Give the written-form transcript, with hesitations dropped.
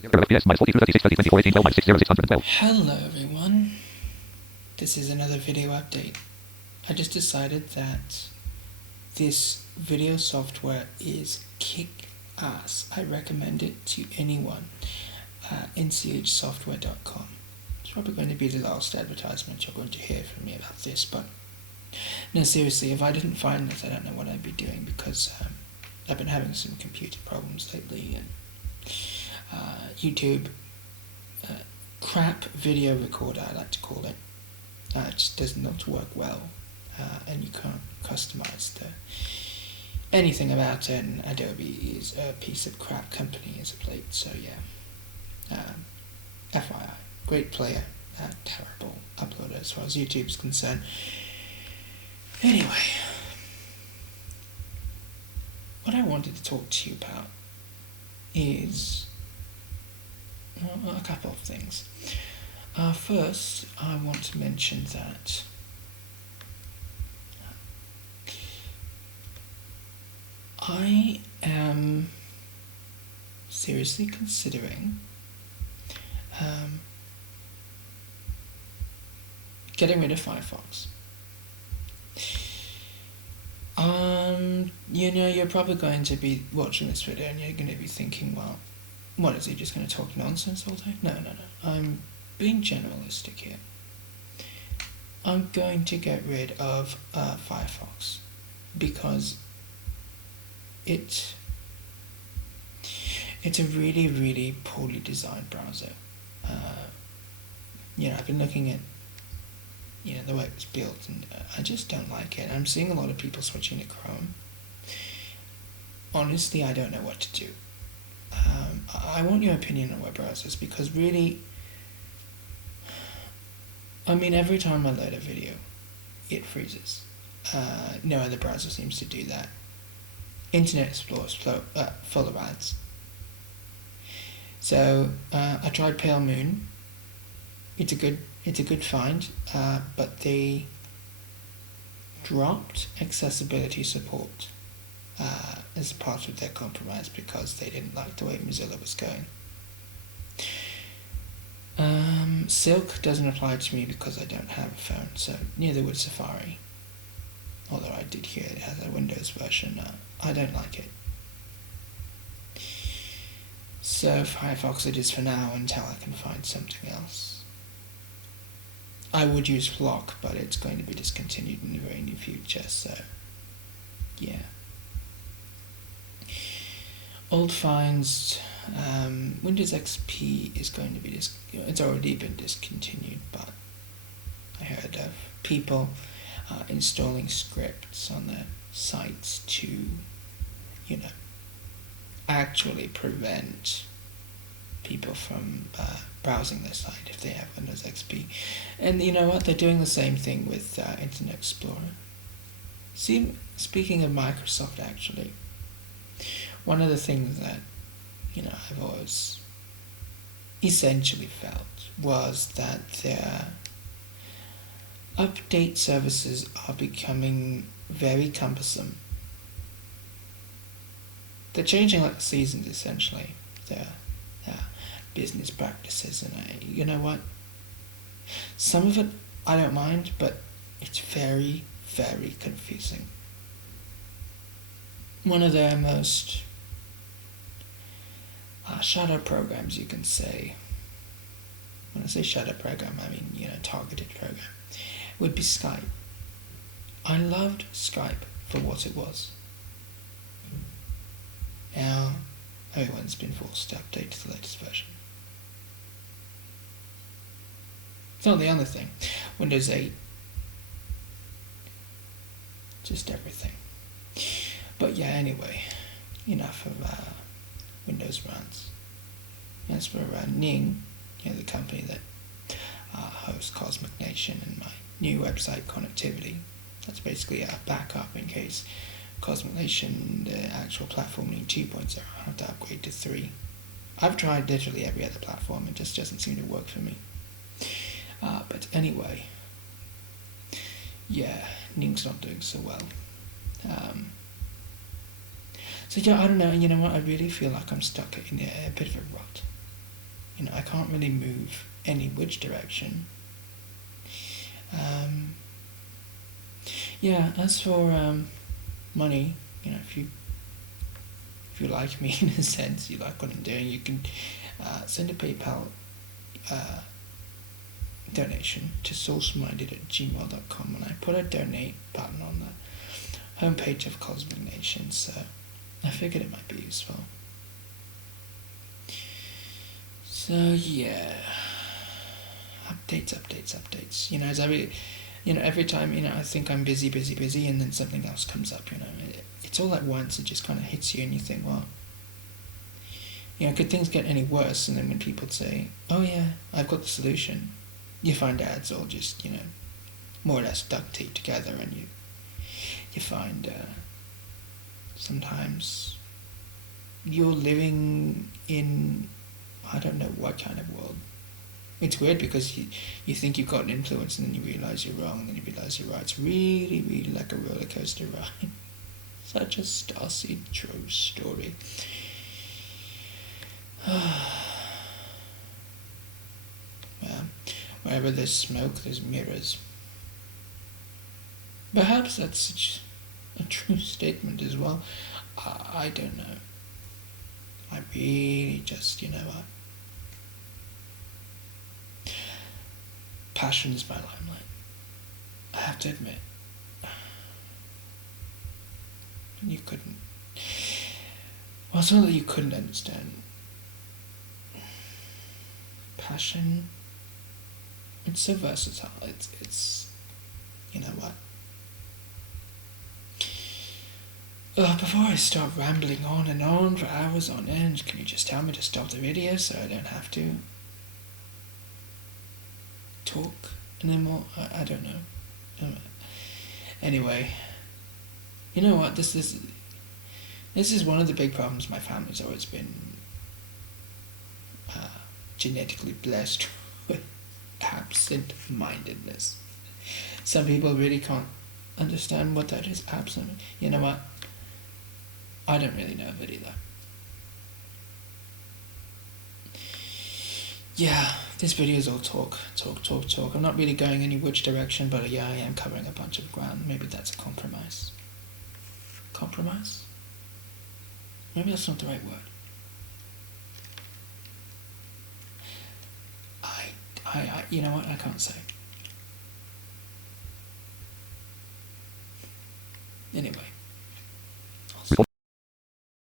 Hello everyone, this is another video update. I just decided that this video software is kick-ass. I recommend it to anyone. nchsoftware.com. It's probably going to be the last advertisement you're going to hear from me about this, but no, seriously, if I didn't find this, I don't know what I'd be doing, because I've been having some computer problems lately, and YouTube crap video recorder, I like to call it. It just does not work well, and you can't customize anything about it, and Adobe is a piece of crap company as of late, so yeah. FYI, great player, terrible uploader as far as YouTube's concerned. Anyway, what I wanted to talk to you about is a couple of things. First, I want to mention that I am seriously considering getting rid of Firefox. You're probably going to be watching this video and you're going to be thinking, well, what, is he just going to talk nonsense all day? No. I'm being generalistic here. I'm going to get rid of Firefox because it's a really, really poorly designed browser. I've been looking at the way it was built, and I just don't like it. I'm seeing a lot of people switching to Chrome. Honestly, I don't know what to do. I want your opinion on web browsers, because really, every time I load a video, it freezes. No other browser seems to do that. Internet Explorer is full of ads. So I tried Pale Moon. It's a good find, but they dropped accessibility support as part of their compromise because they didn't like the way Mozilla was going. Silk doesn't apply to me because I don't have a phone, so neither would Safari. Although I did hear it has a Windows version. I don't like it. So Firefox it is for now until I can find something else. I would use Flock, but it's going to be discontinued in the very near future, so yeah. Old finds, Windows XP is going to be it's already been discontinued, but I heard of people installing scripts on their sites to, actually prevent people from browsing their site if they have Windows XP. And you know what? They're doing the same thing with Internet Explorer. See, speaking of Microsoft, actually, one of the things that I've always essentially felt was that their update services are becoming very cumbersome. They're changing like the seasons, essentially, their business practices, and you know what? Some of it I don't mind, but it's very, very confusing. One of their most shadow programs, you can say. When I say shadow program, I mean targeted program. Would be Skype. I loved Skype for what it was. Now, everyone's been forced to update to the latest version. It's not the other thing. Windows 8. Just everything. But yeah, anyway, enough of Windows rants. As for Ning, the company that hosts Cosmic Nation and my new website, Connectivity, that's basically a backup in case Cosmic Nation, the actual platform, Ning 2.0, I have to upgrade to 3. I've tried literally every other platform, it just doesn't seem to work for me. But anyway, yeah, Ning's not doing so well. So yeah, I don't know, you know what, I really feel like I'm stuck in a bit of a rut. I can't really move any which direction. Yeah, as for money, if you like me in a sense, you like what I'm doing, you can send a PayPal donation to sourceminded@gmail.com, and I put a donate button on the homepage of Cosmic Nation, so I figured it might be useful. So yeah, updates. As every time I think I'm busy, and then something else comes up. It's all at once. It just kind of hits you, and you think, well, could things get any worse? And then when people say, "Oh yeah, I've got the solution," you find out it's all just more or less duct taped together, and you find sometimes you're living in I don't know what kind of world. It's weird because you think you've got an influence, and then you realise you're wrong, and then you realise you're right. It's really, really like a roller coaster ride. Such a Starseed true story. Well, wherever there's smoke, there's mirrors. Perhaps that's such a true statement as well. I don't know. I really just, what? Passion is my limelight. I have to admit. You couldn't. Well, it's not that you couldn't understand. Passion. It's so versatile. It's you know what? Before I start rambling on and on for hours on end, can you just tell me to stop the video so I don't have to talk anymore? I don't know. Anyway, you know what? This is one of the big problems my family's always been genetically blessed with absent-mindedness. Some people really can't understand what that is. Absent. You know what? I don't really know of it either. Yeah, this video is all talk. I'm not really going any which direction, but yeah, I am covering a bunch of ground. Maybe that's a compromise. Compromise? Maybe that's not the right word. You know what? I can't say. Anyway.